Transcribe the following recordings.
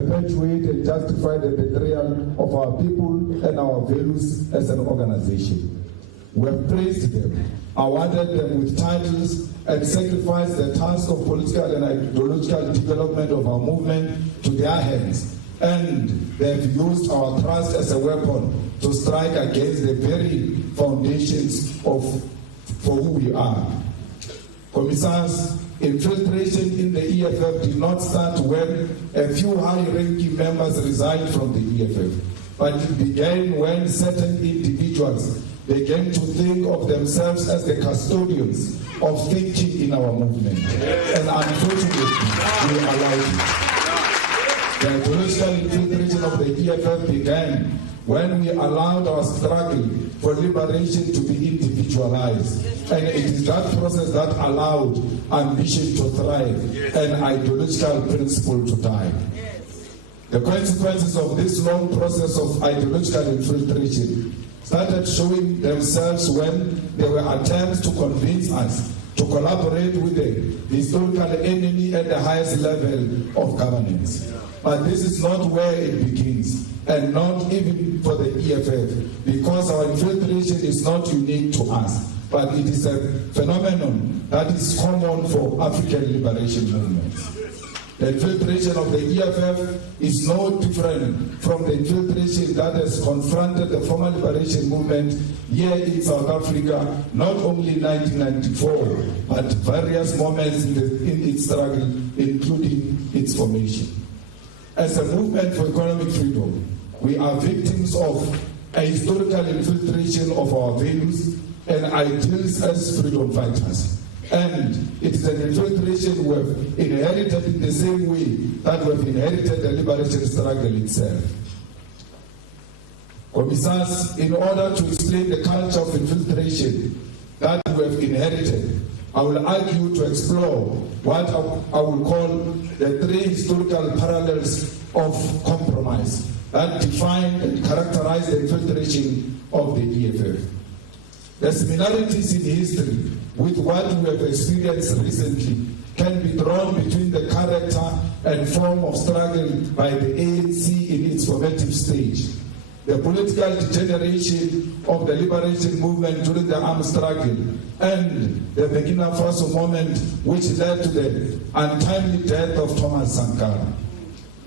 perpetuate and justify the betrayal of our people and our values as an organization. We have praised them, awarded them with titles, and sacrificed the task of political and ideological development of our movement to their hands. And they have used our trust as a weapon to strike against the very foundations for who we are. Commissars, infiltration in the EFF did not start when a few high-ranking members resigned from the EFF, but it began when certain individuals began to think of themselves as the custodians of thinking in our movement. And unfortunately, we allowed it. The ideological infiltration of the EFF began when we allowed our struggle for liberation to be individualized. And it is that process that allowed ambition to thrive and ideological principle to die. The consequences of this long process of ideological infiltration started showing themselves when there were attempts to convince us to collaborate with the historical enemy at the highest level of governance. But this is not where it begins, and not even for the EFF, because our infiltration is not unique to us, but it is a phenomenon that is common for African liberation movements. The infiltration of the EFF is no different from the infiltration that has confronted the former liberation movement here in South Africa, not only in 1994, but various moments in its struggle, including its formation. As a movement for economic freedom, we are victims of a historical infiltration of our values and ideals as freedom fighters. And it is an infiltration we have inherited in the same way that we have inherited the liberation struggle itself. Commissars, in order to explain the culture of infiltration that we have inherited, I will argue to explore what I will call the three historical parallels of compromise that define and characterize the infiltration of the EFF. The similarities in history with what we have experienced recently can be drawn between the character and form of struggle by the ANC in its formative stage, the political degeneration of the liberation movement during the armed struggle, and the Burkina Faso moment which led to the untimely death of Thomas Sankara.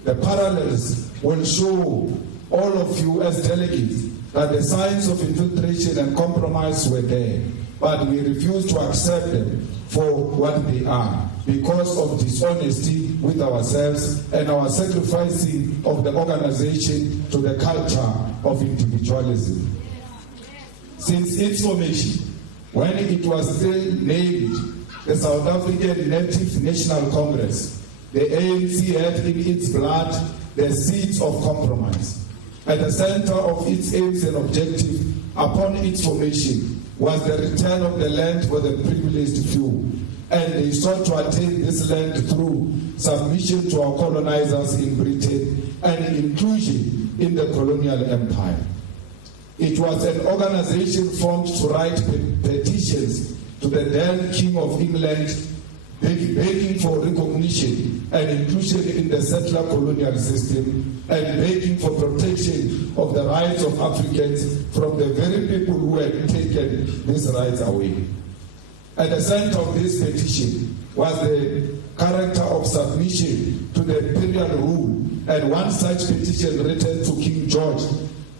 The parallels will show all of you as delegates that the signs of infiltration and compromise were there, but we refuse to accept them for what they are because of dishonesty with ourselves and our sacrificing of the organization to the culture of individualism. Since its formation, when it was still named the South African Native National Congress, the ANC had in its blood the seeds of compromise. At the center of its aims and objectives upon its formation was the return of the land for the privileged few, and they sought to attain this land through submission to our colonizers in Britain and inclusion in the colonial empire. It was an organization formed to write petitions to the then King of England, begging for recognition and inclusion in the settler colonial system and begging for protection of the rights of Africans from the very people who had taken these rights away. At the center of this petition was the character of submission to the imperial rule, and one such petition written to King George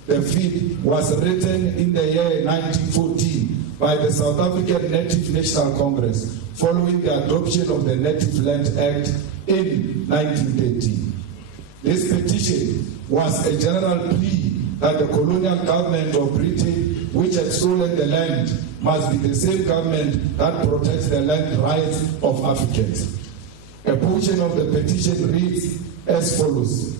V was written in the year 1914 by the South African Native National Congress following the adoption of the Native Land Act in 1913. This petition was a general plea that the colonial government of Britain, which had stolen the land, must be the same government that protects the land rights of Africans. A portion of the petition reads as follows: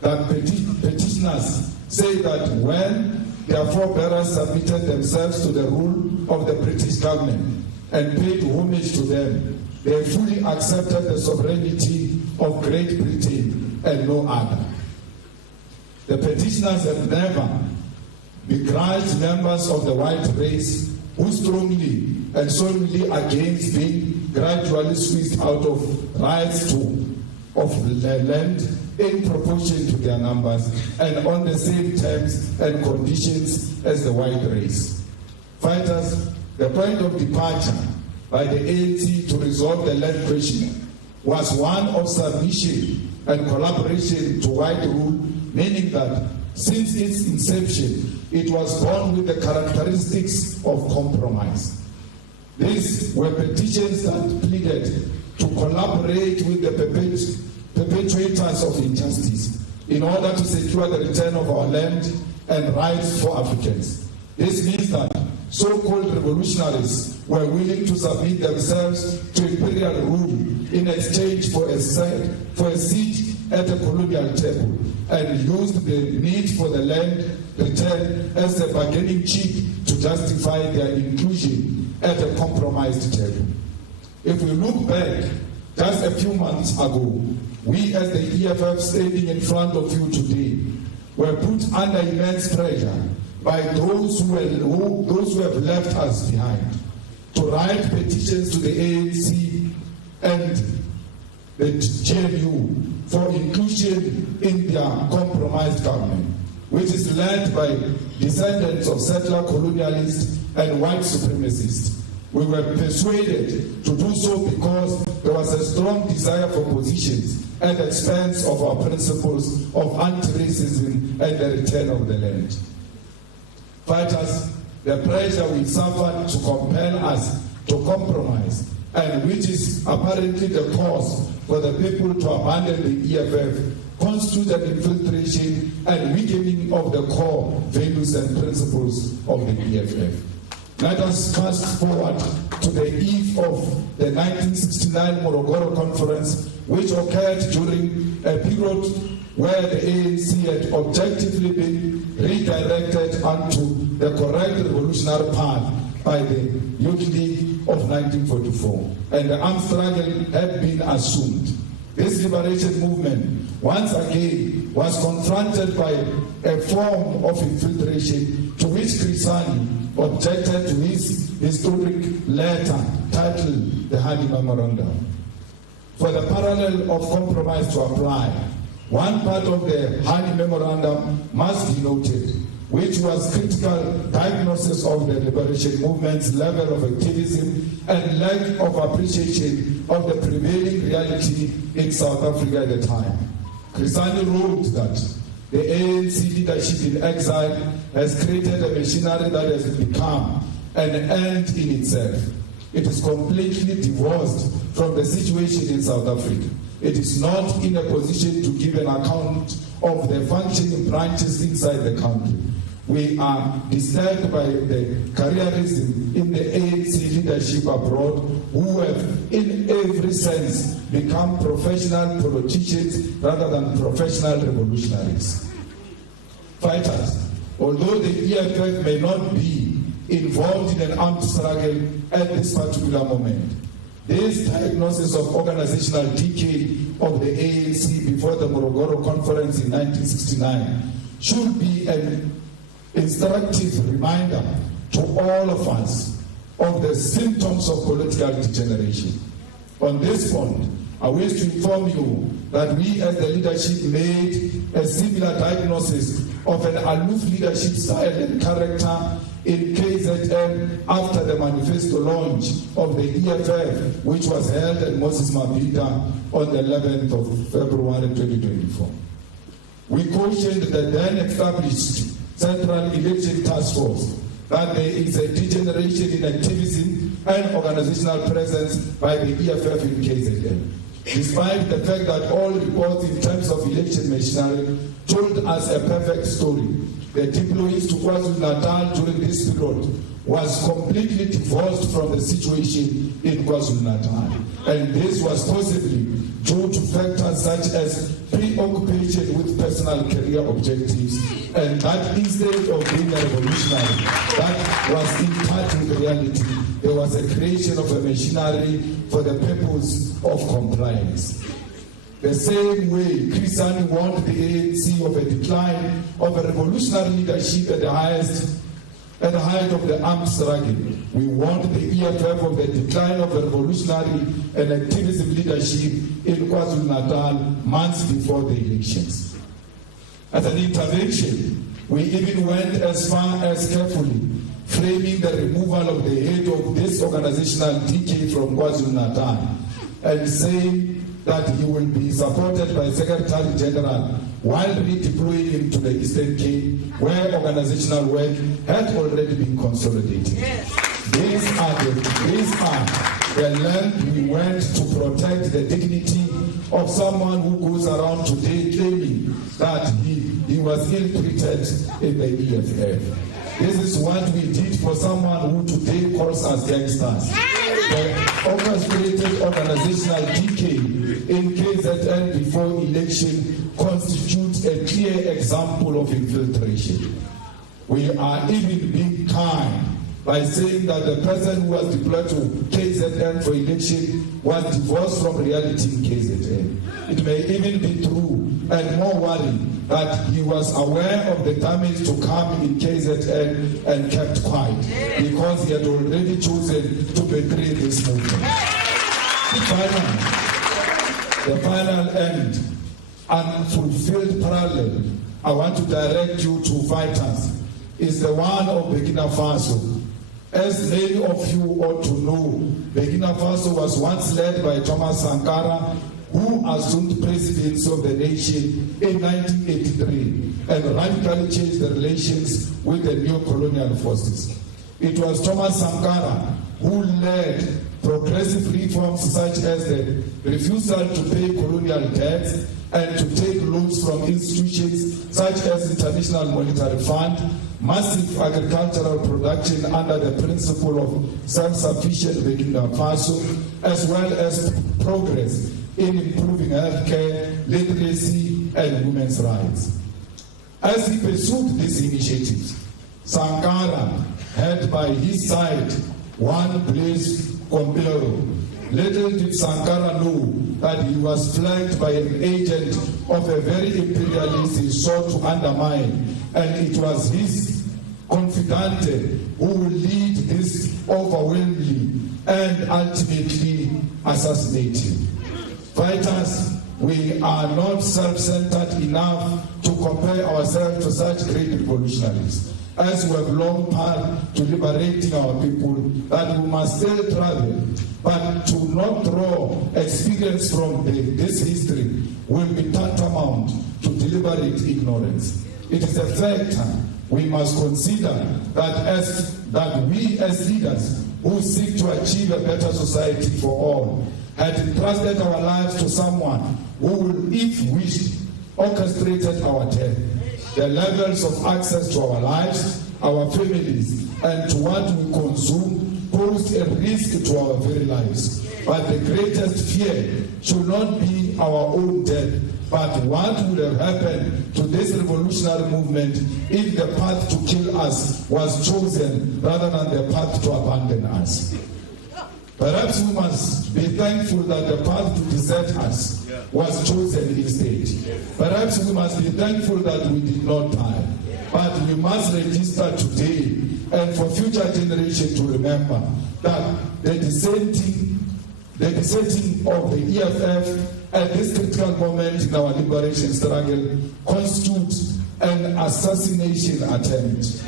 that petitioners say that when their forebears submitted themselves to the rule of the British government and paid homage to them, they fully accepted the sovereignty of Great Britain and no other. The petitioners have never begrudged members of the white race who strongly and solely against being gradually squeezed out of rights of the land in proportion to their numbers and on the same terms and conditions as the white race. Fighters, the point of departure by the ANC to resolve the land question was one of submission and collaboration to white rule, meaning that since its inception, it was born with the characteristics of compromise. These were petitions that pleaded to collaborate with the perpetrators of injustice in order to secure the return of our land and rights for Africans. This means that so-called revolutionaries were willing to submit themselves to imperial rule in exchange for a seat at a colonial table, and used the need for the land return as a bargaining chip to justify their inclusion at a compromised table. If we look back just a few months ago, we as the EFF standing in front of you today were put under immense pressure by those who have left us behind to write petitions to the ANC and the GNU for inclusion in their compromised government, which is led by descendants of settler colonialists and white supremacists. We were persuaded to do so because there was a strong desire for positions at the expense of our principles of anti-racism and the return of the land. Fighters, the pressure we suffered to compel us to compromise, and which is apparently the cause for the people to abandon the EFF, constitute an infiltration and weakening of the core values and principles of the EFF. Let us fast forward to the eve of the 1969 Morogoro Conference, which occurred during a period where the ANC had objectively been redirected onto the correct revolutionary path by the Youth League of 1944, and the armed struggle had been assumed. This liberation movement, once again, was confronted by a form of infiltration to which Crisani objected to his historic letter titled the Honey Memorandum. For the parallel of compromise to apply, one part of the Honey Memorandum must be noted, which was critical diagnosis of the liberation movement's level of activism and lack of appreciation of the prevailing reality in South Africa at the time. Crisani wrote that the ANC leadership in exile has created a machinery that has become an end in itself. It is completely divorced from the situation in South Africa. It is not in a position to give an account of the functioning branches inside the country. We are disturbed by the careerism in the ANC leadership abroad, who have in every sense become professional politicians rather than professional revolutionaries. Fighters, although the EFF may not be involved in an armed struggle at this particular moment, this diagnosis of organizational decay of the ANC before the Morogoro Conference in 1969 should be an instructive reminder to all of us of the symptoms of political degeneration. On this point, I wish to inform you that we as the leadership made a similar diagnosis of an aloof leadership style and character in KZN after the manifesto launch of the EFF, which was held at Moses Mabhida on the 11th of February 2024. We cautioned the then established Central Election Task Force that there is a degeneration in activism and organizational presence by the EFF in KZN. Despite the fact that all reports in terms of election machinery told us a perfect story, the deployees to KwaZulu-Natal during this period was completely divorced from the situation in KwaZulu-Natal. And this was possibly due to factors such as preoccupation with personal career objectives, and that instead of being a revolutionary that was in touch with reality, there was a creation of a machinery for the purpose of compliance. The same way Crisani warned the ANC of a decline of a revolutionary leadership at the highest At the height of the armed struggle, we warned the EFF of the decline of the revolutionary and activism leadership in KwaZulu-Natal months before the elections. As an intervention, we even went as far as carefully framing the removal of the head of this organizational decay from KwaZulu-Natal and saying that he will be supported by Secretary General while redeploying him to the Eastern Cape, where organizational work had already been consolidated. Yes. These are the length we went to protect the dignity of someone who goes around today claiming that he was ill-treated in the EFF. This is what we did for someone who today calls us gangsters. The orchestrated organizational decay in KZN before election constitutes a clear example of infiltration. We are even being kind by saying that the person who was deployed to KZN for election was divorced from reality in KZN. It may even be true and more worrying that he was aware of the damage to come in KZN and kept quiet because he had already chosen to betray this movement. The final end, unfulfilled parallel, I want to direct you to fighters, is the one of Burkina Faso. As many of you ought to know, Burkina Faso was once led by Thomas Sankara, who assumed presidency of the nation in 1983 and radically changed the relations with the neo-colonial forces. It was Thomas Sankara who led progressive reforms such as the refusal to pay colonial debts and to take loans from institutions such as International Monetary Fund, massive agricultural production under the principle of self-sufficient Burkina Faso, as well as progress in improving healthcare, literacy, and women's rights. As he pursued these initiatives, Sankara had by his side one Blaise Compaoré. Little did Sankara know that he was flanked by an agent of a very imperialist he sought to undermine, and it was his confidante who will lead this overwhelmingly and ultimately assassinate him. Fighters, we are not self-centered enough to compare ourselves to such great revolutionaries, as we have long path to liberating our people, that we must still travel, but to not draw experience from this history will be tantamount to deliberate ignorance. It is a fact we must consider that we as leaders who seek to achieve a better society for all had entrusted our lives to someone who will, if wished, orchestrated our death. The levels of access to our lives, our families, and to what we consume pose a risk to our very lives. But the greatest fear should not be our own death, but what would have happened to this revolutionary movement if the path to kill us was chosen rather than the path to abandon us. Perhaps we must be thankful that the path to desert us was chosen instead. Perhaps we must be thankful that we did not die. But we must register today and for future generations to remember that the dissenting of the EFF at this critical moment in our liberation struggle constitutes an assassination attempt.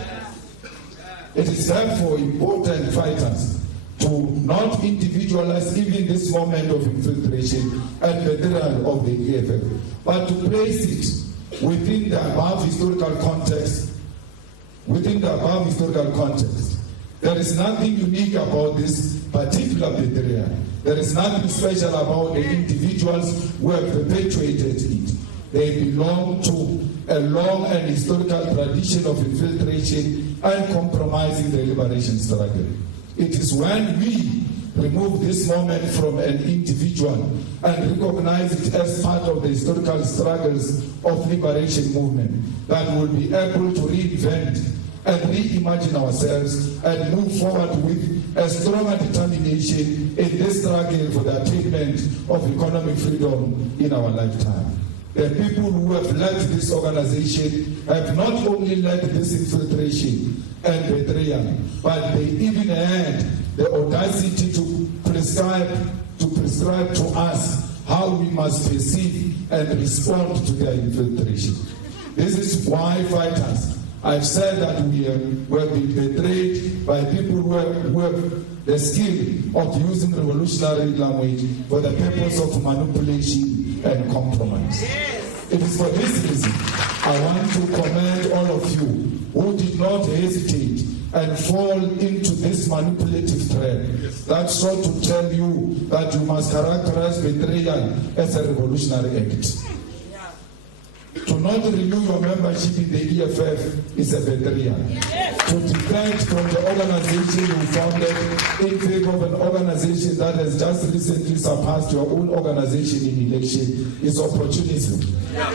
It is therefore important, fighters, to not individualize even this moment of infiltration and betrayal of the EFF, but to place it within the above historical context. There is nothing unique about this particular betrayal. There is nothing special about the individuals who have perpetuated it. They belong to a long and historical tradition of infiltration and compromising the liberation struggle. It is when we remove this moment from an individual and recognize it as part of the historical struggles of liberation movement that we will be able to reinvent and reimagine ourselves and move forward with a stronger determination in this struggle for the attainment of economic freedom in our lifetime. the people who have led this organization have not only led this infiltration and betrayal, but they even had the audacity to prescribe to us how we must perceive and respond to their infiltration. This is why, fighters, I've said that we have been betrayed by people who have the skill of using revolutionary language for the purpose of manipulation and compromise. It is for this reason I want to commend all of you who did not hesitate and fall into this manipulative trap that sought to tell you that you must characterize betrayal as a revolutionary act. To not renew your membership in the EFF is a betrayal. To defect from the organization you founded in favor of an organization that has just recently surpassed your own organization in election is opportunism.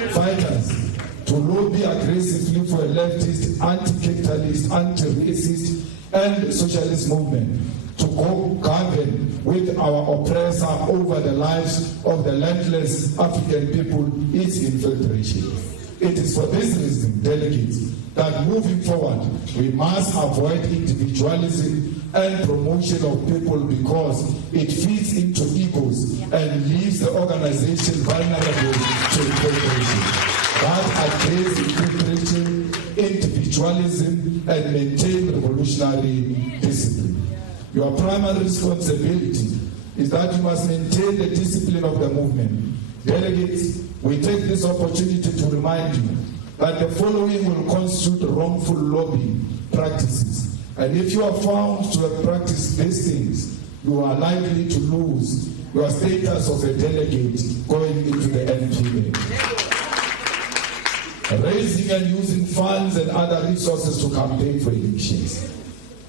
Fighters, to lobby aggressively for a leftist, anti-capitalist, anti-racist, and socialist movement, to go govern with our oppressor over the lives of the landless African people is infiltration. It is for this reason, delegates, that moving forward, we must avoid individualism and promotion of people because it feeds into egos and leaves the organization vulnerable to infiltration. That against infiltration, individualism, and maintain revolutionary discipline. Your primary responsibility is that you must maintain the discipline of the movement. Delegates, we take this opportunity to remind you that the following will constitute wrongful lobbying practices. And if you are found to have practiced these things, you are likely to lose your status of a delegate going into the NPA. Raising and using funds and other resources to campaign for elections.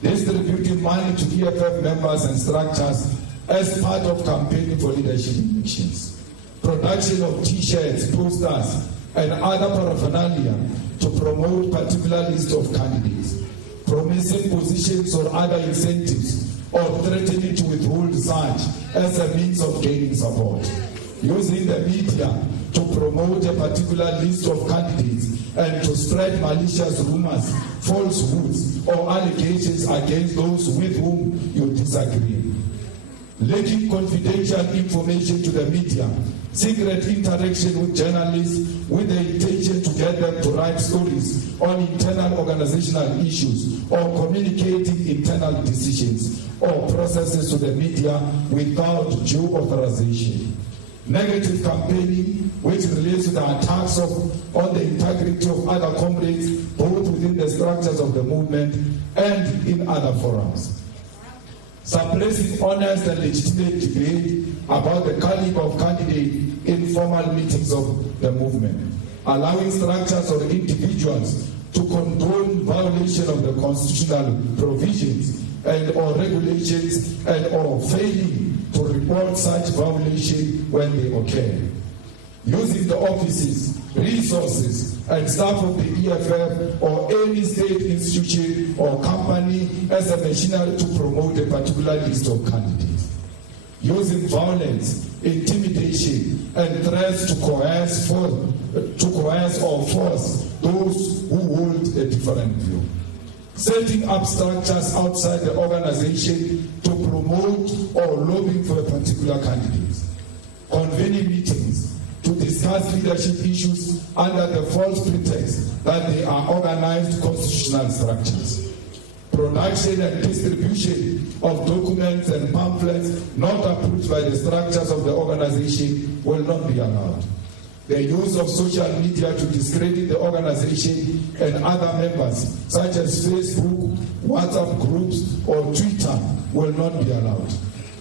Distributing money to EFF members and structures as part of campaigning for leadership elections. Production of t-shirts, posters, and other paraphernalia to promote particular list of candidates. Promising positions or other incentives or threatening to withhold such as a means of gaining support. Using the media to promote a particular list of candidates and to spread malicious rumors, falsehoods, or allegations against those with whom you disagree. Leaking confidential information to the media, secret interaction with journalists with the intention to get them to write stories on internal organizational issues or communicating internal decisions or processes to the media without due authorization. Negative campaigning, which relates to the attacks on the integrity of other comrades, both within the structures of the movement and in other forums. Suppressing honest and legitimate debate about the caliber of candidates in formal meetings of the movement. Allowing structures or individuals to condone violation of the constitutional provisions and or regulations and or failing to report such violation when they occur. Using the offices, resources, and staff of the EFF or any state institution or company as a machinery to promote a particular list of candidates. Using violence, intimidation, and threats to coerce or force those who hold a different view. Setting up structures outside the organization to promote or lobbying for a particular candidate. Convening meetings to discuss leadership issues under the false pretext that they are organized constitutional structures. Production and distribution of documents and pamphlets not approved by the structures of the organization will not be allowed. The use of social media to discredit the organization and other members, such as Facebook, WhatsApp groups, or Twitter, will not be allowed.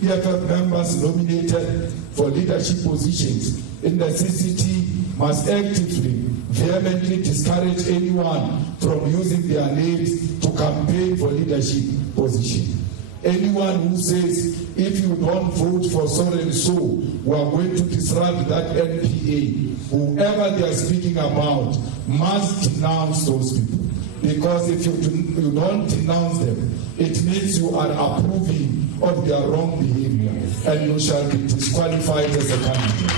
EFF members nominated for leadership positions in the CCT must actively, vehemently discourage anyone from using their names to campaign for leadership position. Anyone who says, if you don't vote for so and so, we are going to disrupt that NPA, whoever they are speaking about must denounce those people. Because if you don't denounce them, it means you are approving of their wrong behavior and you shall be disqualified as a candidate.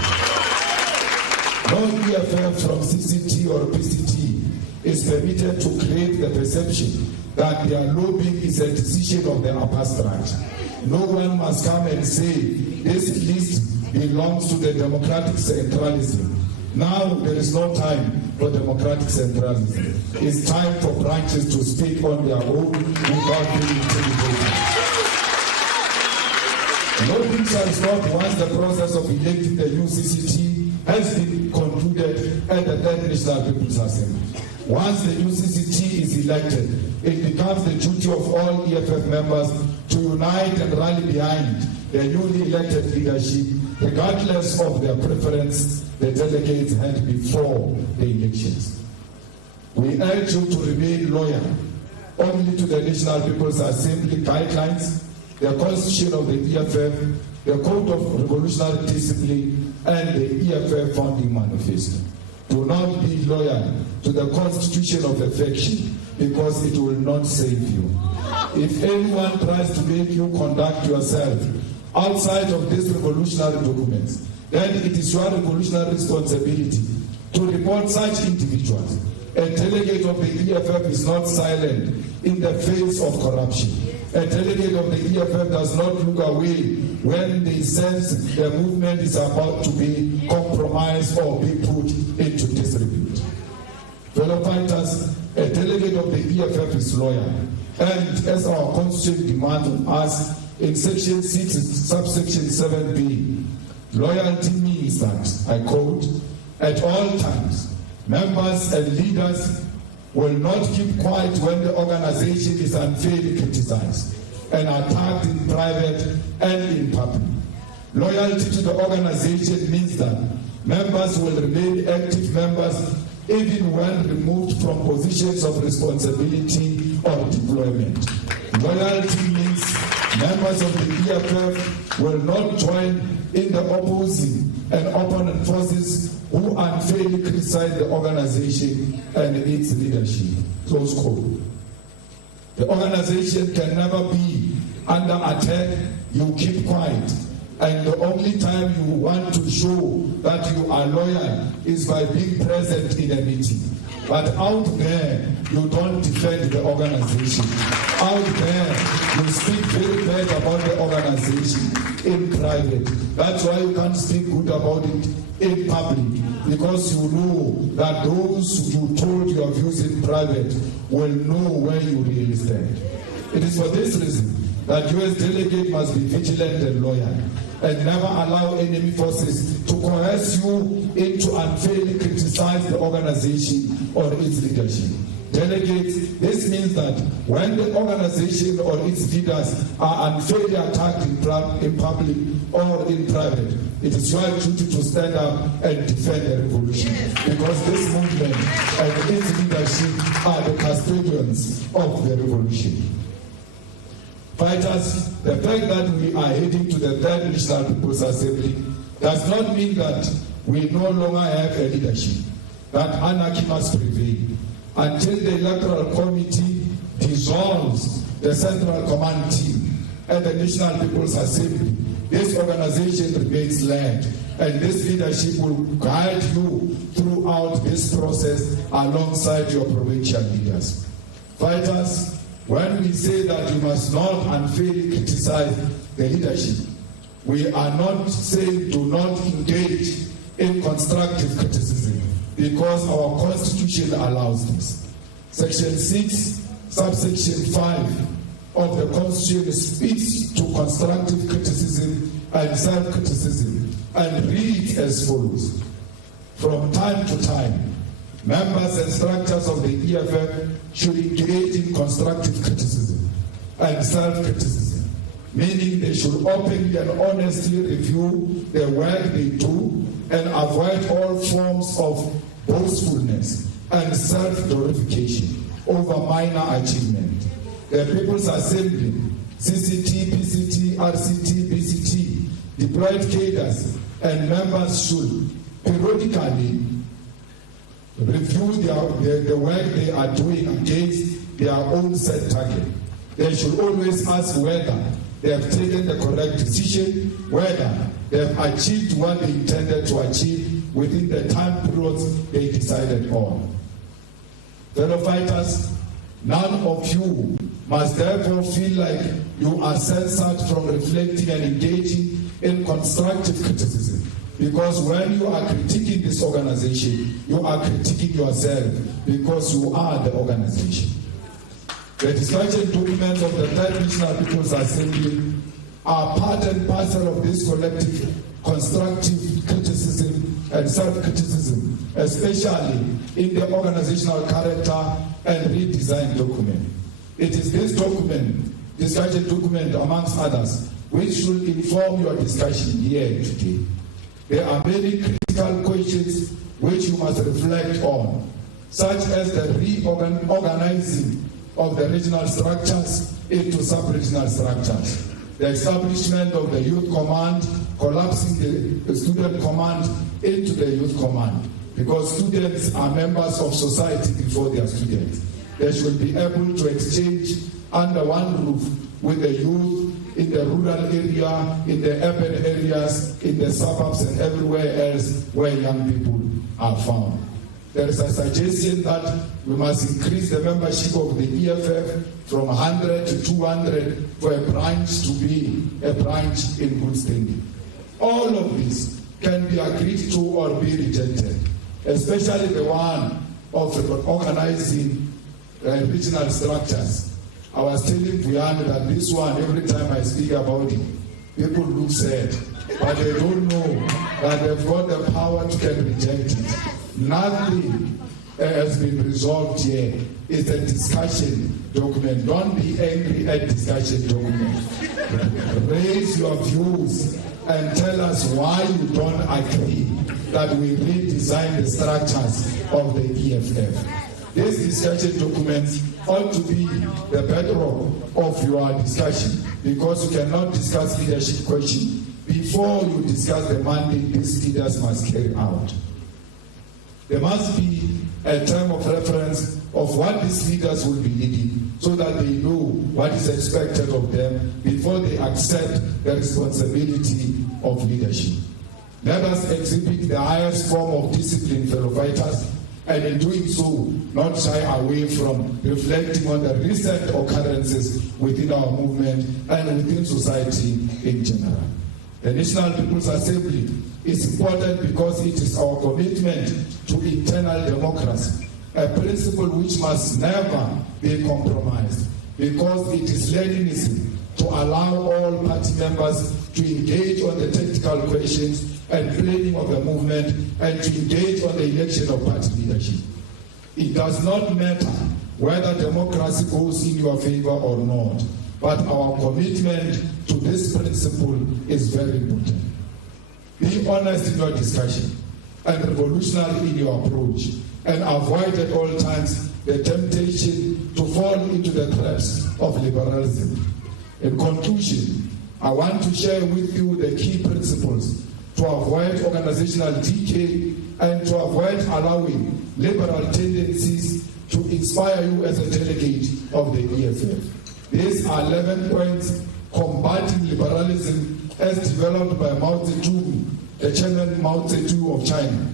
No EFF from CCT or PCT is permitted to create the perception that their lobbying is a decision of the upper strata. No one must come and say this list belongs to the democratic centralism. Now there is no time for democratic centralism. It's time for branches to speak on their own without being intimidated. Lobbying shall stop once the process of electing the new CCT has been concluded at the then National People's Assembly. Once the new CCT is elected, it becomes the duty of all EFF members to unite and rally behind the newly elected leadership, regardless of their preference the delegates had before the elections. We urge you to remain loyal only to the National People's Assembly guidelines, the Constitution of the EFF, the Code of Revolutionary Discipline, and the EFF Founding Manifesto. Do not be loyal to the Constitution of affection, because it will not save you. If anyone tries to make you conduct yourself outside of these revolutionary documents, then it is your revolutionary responsibility to report such individuals. A delegate of the EFF is not silent in the face of corruption. A delegate of the EFF does not look away when they sense the movement is about to be compromised or be put into disrepute. Fellow fighters, a delegate of the EFF is loyal, and as our Constitution demands of us in Section 6, subsection 7b, loyalty means that, I quote, at all times, members and leaders will not keep quiet when the organization is unfairly criticized and attacked in private and in public. Loyalty to the organization means that members will remain active members even when removed from positions of responsibility or deployment. Loyalty means members of the EFF will not join in the opposing and opponent forces who unfairly criticize the organization and its leadership. Close quote. The organization can never be under attack. You keep quiet. And the only time you want to show that you are loyal is by being present in a meeting. But out there, you don't defend the organization. Out there, you speak very bad about the organization in private. That's why you can't speak good about it in public, because you know that those you told your views in private will know where you really stand. It is for this reason that U.S. delegate must be vigilant and loyal, and never allow enemy forces to coerce you into unfairly criticize the organization or its leadership. Delegates, this means that when the organization or its leaders are unfairly attacked in public or in private, it is your duty to stand up and defend the revolution, because this movement and its leadership are the custodians of the revolution. Fighters, the fact that we are heading to the Third National People's Assembly does not mean that we no longer have a leadership, that anarchy must prevail. Until the Electoral Committee dissolves the Central Command Team at the National People's Assembly, this organization remains led, and this leadership will guide you throughout this process alongside your provincial leaders. Fighters, when we say that you must not unfairly criticize the leadership, we are not saying do not engage in constructive criticism, because our Constitution allows this. Section 6, subsection 5 of the Constitution speaks to constructive criticism and self-criticism and reads as follows. From time to time, members and structures of the EFF should engage in constructive criticism and self-criticism, meaning they should openly and honestly review the work they do and avoid all forms of boastfulness and self-glorification over minor achievement. The People's Assembly, CCT, PCT, RCT, BCT, deployed cadres and members should periodically review the work they are doing against their own set target. They should always ask whether they have taken the correct decision, whether they have achieved what they intended to achieve, within the time periods they decided on. Fellow fighters, none of you must therefore feel like you are censored from reflecting and engaging in constructive criticism. Because when you are critiquing this organization, you are critiquing yourself because you are the organization. The discussion documents of the Third National People's Assembly are part and parcel of this collective constructive criticism and self-criticism, especially in the organizational character and redesign document. It is this document, discussion document amongst others, which should inform your discussion here today. There are many critical questions which you must reflect on, such as the reorganizing of the regional structures into sub-regional structures, the establishment of the youth command, collapsing the student command into the youth command, because students are members of society before they are students. They should be able to exchange under one roof with the youth in the rural area, in the urban areas, in the suburbs and everywhere else where young people are found. There is a suggestion that we must increase the membership of the EFF from 100 to 200 for a branch to be a branch in good standing. All of this can be agreed to or be rejected, especially the one of organizing regional structures. I was telling Buyani that this one, every time I speak about it, people look sad, but they don't know that they've got the power to can reject it. Nothing has been resolved here. It's a discussion document. Don't be angry at discussion document. Raise your views and tell us why you don't agree that we redesign the structures of the EFF. These discussion documents ought to be the bedrock of your discussion, because you cannot discuss leadership questions before you discuss the mandate these leaders must carry out. There must be a term of reference of what these leaders will be leading, so that they know what is expected of them before they accept the responsibility of leadership. Let us exhibit the highest form of discipline, fellow fighters, and in doing so, not shy away from reflecting on the recent occurrences within our movement and within society in general. The National People's Assembly is important because it is our commitment to internal democracy, a principle which must never be compromised, because it is Leninism to allow all party members to engage on the technical questions and planning of the movement and to engage on the election of party leadership. It does not matter whether democracy goes in your favor or not, but our commitment to this principle is very important. Be honest in your discussion and revolutionary in your approach, and avoid at all times the temptation to fall into the traps of liberalism. In conclusion, I want to share with you the key principles to avoid organizational decay and to avoid allowing liberal tendencies to inspire you as a delegate of the EFF. These are 11 points combating liberalism as developed by Mao Zedong, the chairman Mao Zedong of China.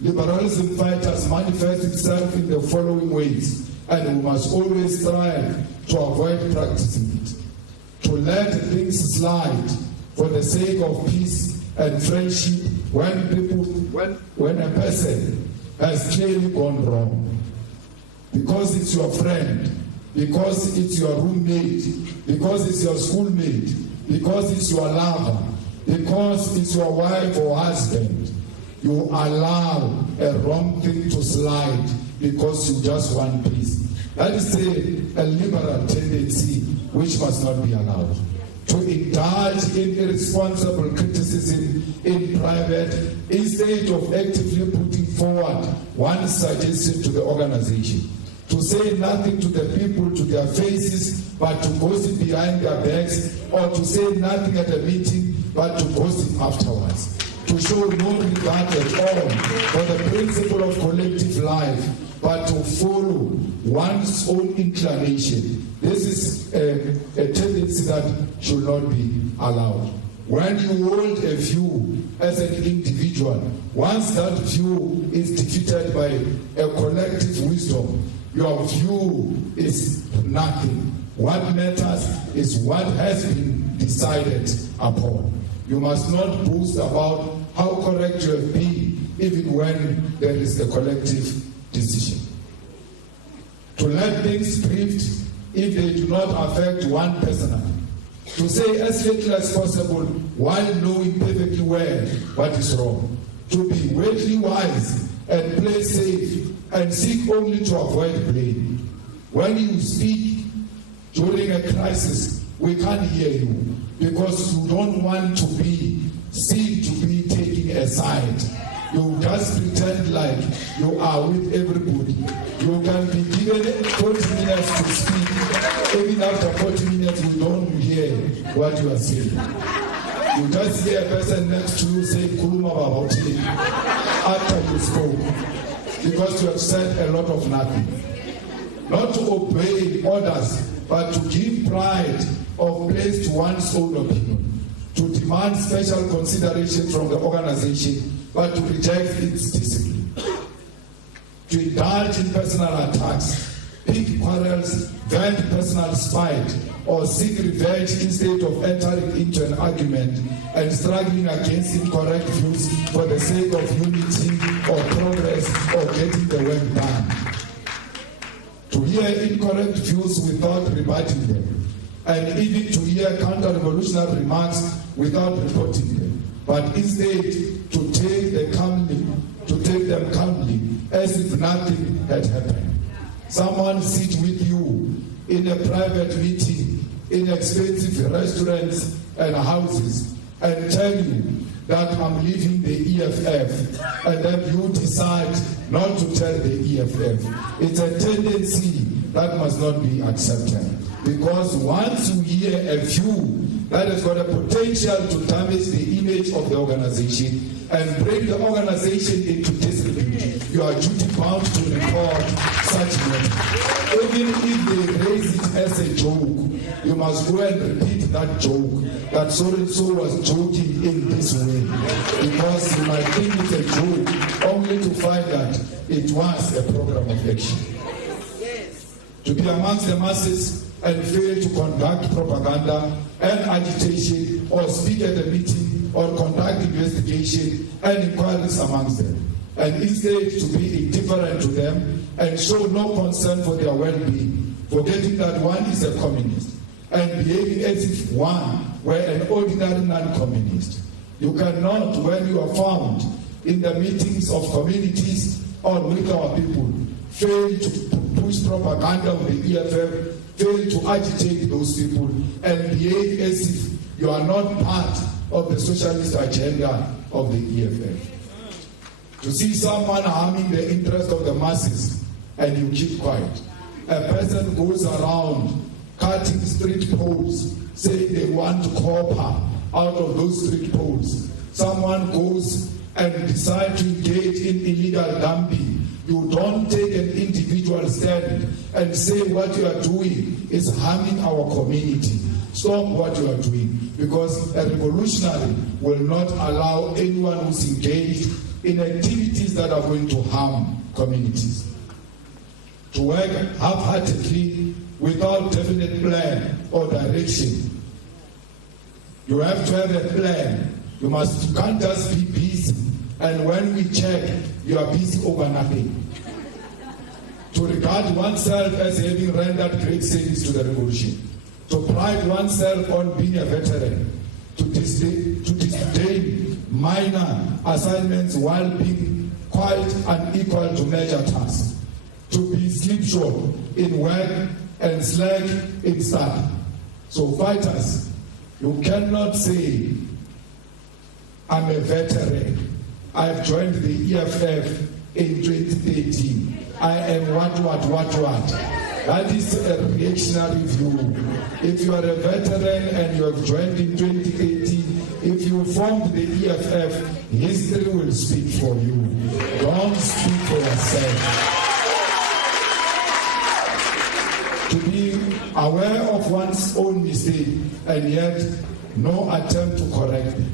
Liberalism fighters manifest itself in the following ways, and we must always strive to avoid practicing it. To let things slide for the sake of peace and friendship when a person has clearly gone wrong. Because it's your friend, because it's your roommate, because it's your schoolmate, because it's your lover, because it's your wife or husband, you allow a wrong thing to slide because you just want peace. That is a liberal tendency which must not be allowed. To indulge in irresponsible criticism in private instead of actively putting forward one suggestion to the organization. To say nothing to the people to their faces, but to gossip behind their backs, or to say nothing at a meeting, but to gossip afterwards. To show no regard at all for the principle of collective life, but to follow one's own inclination. This is a tendency that should not be allowed. When you hold a view as an individual, once that view is defeated by a collective wisdom, your view is nothing. What matters is what has been decided upon. You must not boast about how correct you have been, even when there is a collective decision. To let things drift if they do not affect one personally. To say as little as possible while knowing perfectly well what is wrong. To be worldly wise and play safe and seek only to avoid blame. When you speak during a crisis, we can't hear you because you don't want to be seen to be taking a side. You just pretend like you are with everybody. You can be given 40 minutes to speak. Even after 40 minutes, we don't hear what you are saying. You just hear a person next to you say, "Kuluma about it," after you spoke, because you have said a lot of nothing. Not to obey orders, but to give pride of place to one's own opinion, to demand special consideration from the organization, but to reject its discipline, to indulge in personal attacks, pick quarrels, vent personal spite, or seek revenge instead of entering into an argument and struggling against incorrect views for the sake of unity or progress or getting the work done. To hear incorrect views without rebutting them, and even to hear counter-revolutionary remarks without reporting them, but instead to take them calmly as if nothing had happened. Someone sit with you in a private meeting in expensive restaurants and houses and tell you that I'm leaving the EFF, and then you decide not to tell the EFF. It's a tendency that must not be accepted, because once you hear a view that has got a potential to damage the image of the organization and bring the organization into disrepute, you are duty bound to report such matters. Even if they raise it as a joke, you must go and repeat that joke, that so-and-so was joking in this way, because you might think it's a joke only to find that it was a program of action. To be amongst the masses and fail to conduct propaganda and agitation, or speak at a meeting, or conduct investigation and inquiries amongst them, and instead to be indifferent to them and show no concern for their well-being, forgetting that one is a communist, and behaving as if one were an ordinary non-communist. You cannot, when you are found in the meetings of communities or with our people, fail to push propaganda of the EFF, fail to agitate those people, and behave as if you are not part of the socialist agenda of the EFF. To see someone harming the interest of the masses and you keep quiet. A person goes around cutting street poles, saying they want copper out of those street poles. Someone goes and decides to engage in illegal dumping. You don't take an individual stand and say what you are doing is harming our community. Stop what you are doing, because a revolutionary will not allow anyone who's engaged in activities that are going to harm communities to work half-heartedly without definite plan or direction. You have to have a plan. You can't just be busy, and when we check, you are busy over nothing. To regard oneself as having rendered great service to the revolution, to pride oneself on being a veteran, to disdain minor assignments while being quite unequal to major tasks, to be slipshod in work and slack in study. So fighters, you cannot say, I'm a veteran, I've joined the EFF in 2013. I am what. That is a reactionary view. If you are a veteran and you have joined in 2018, if you formed the EFF, history will speak for you. Don't speak for yourself. To be aware of one's own mistake and yet no attempt to correct them.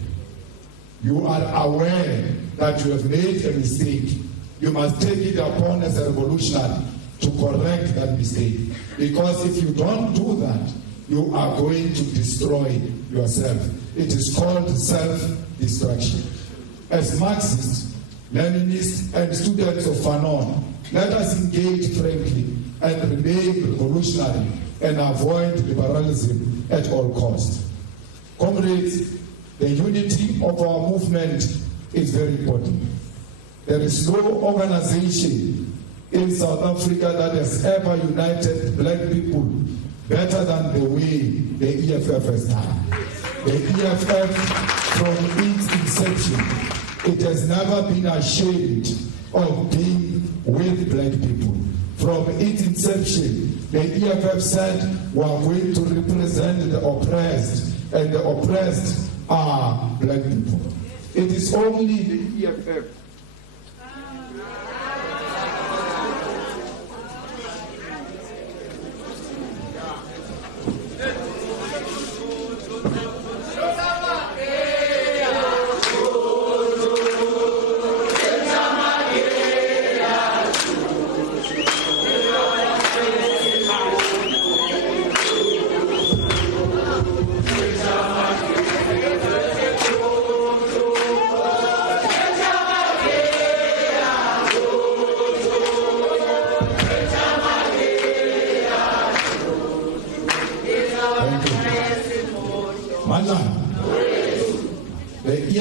You are aware that you have made a mistake. You must take it upon as a revolutionary to correct that mistake. Because if you don't do that, you are going to destroy yourself. It is called self-destruction. As Marxists, Leninists, and students of Fanon, let us engage frankly and remain revolutionary and avoid liberalism at all costs. Comrades, the unity of our movement is very important. There is no organization in South Africa that has ever united black people better than the way the EFF has done. The EFF, from its inception, it has never been ashamed of being with black people. From its inception, the EFF said we are going to represent the oppressed, and the oppressed are black people. It is only the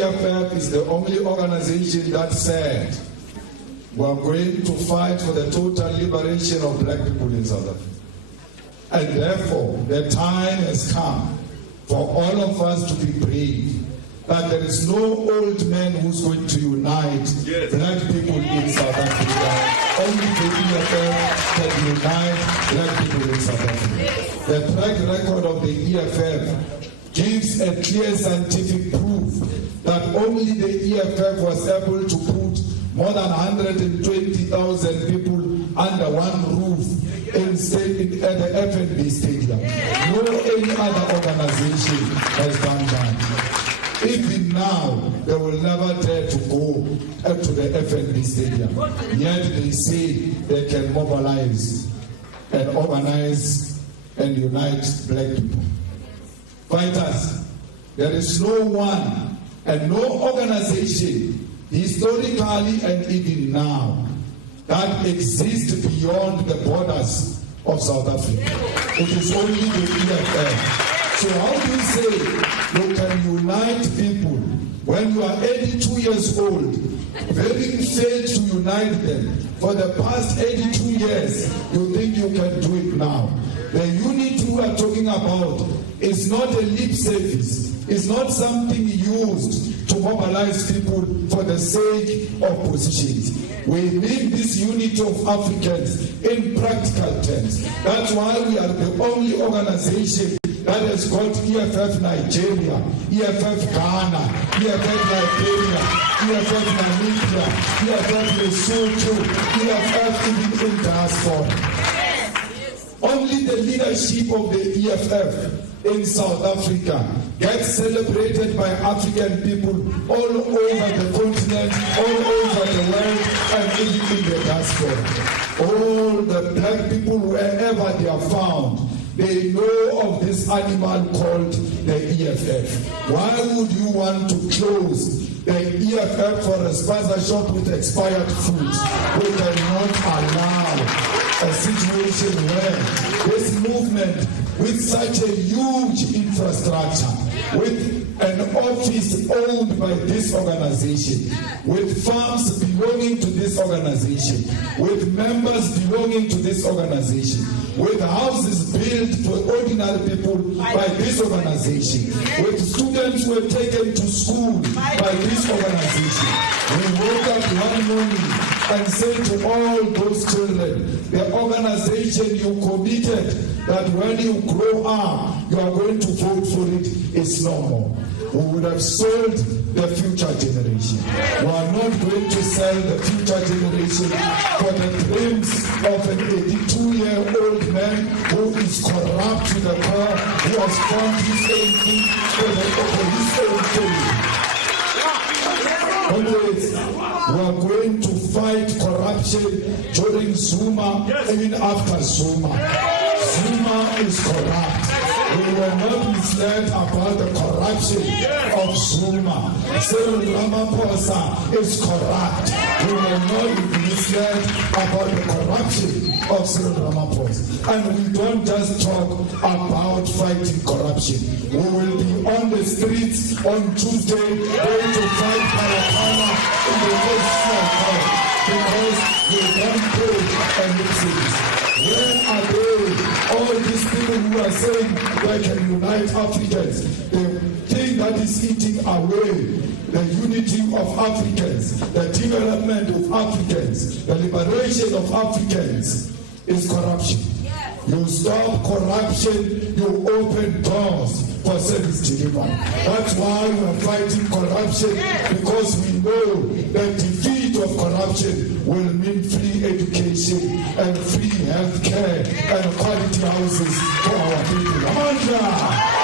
EFF is the only organization that said we are going to fight for the total liberation of black people in South Africa. And therefore, the time has come for all of us to be brave, that there is no old man who's going to unite black people in South Africa. Only the EFF can unite black people in South Africa. The track record of the EFF gives a clear scientific proof that only the EFF was able to put more than 120,000 people under one roof at the FNB Stadium. No any other organization has done that. Even now, they will never dare to go to the FNB Stadium. Yet they say they can mobilize and organize and unite black people. Fighters, there is no one and no organization, historically and even now, that exists beyond the borders of South Africa. It is only the EFF. So how do you say you can unite people when you are 82 years old, having failed to unite them for the past 82 years, you think you can do it now? The unity we are talking about is not a lip service. It's not something used to mobilize people for the sake of positions. We need this unity of Africans in practical terms. That's why we are the only organization that has got EFF Nigeria, EFF Ghana, EFF Liberia, EFF Namibia, EFF Lesotho, EFF in diaspora. Only the leadership of the EFF in South Africa gets celebrated by African people all over the continent, all over the world, and even in the diaspora. All the black people, wherever they are found, they know of this animal called the EFF. Why would you want to close the EFF for a sponsorship with expired food? We cannot allow a situation where this movement, with such a huge infrastructure, with an office owned by this organization, with farms belonging to this organization, with members belonging to this organization, with houses built for ordinary people by this organization, with students who were taken to school by this organization. We woke up one morning and said to all those children, the organization you committed that when you grow up, you are going to vote for it is no more. we would have sold the future generation. We are not going to sell the future generation for the dreams of an 82-year-old man who is corrupt to the core, who has found his own thing for his own thing. Always, we are going to fight corruption during ZUMA, even after ZUMA. ZUMA is corrupt. We will not misled about the corruption of ZUMA. Cyril Ramaphosa is corrupt. We will not be misled about the corruption of Cyril Ramaphosa. And we don't just talk about fighting corruption. We will be on the streets on Tuesday going to fight Parapana in the national court because we don't pay anything. Where are they? All these people who are saying they can unite Africans. The thing that is eating away the unity of Africans, the development of Africans, the liberation of Africans is corruption. You stop corruption, you open doors for service delivery. That's why we are fighting corruption, because we know the defeat of corruption will mean free education and free health care and quality houses for our people. Amanda!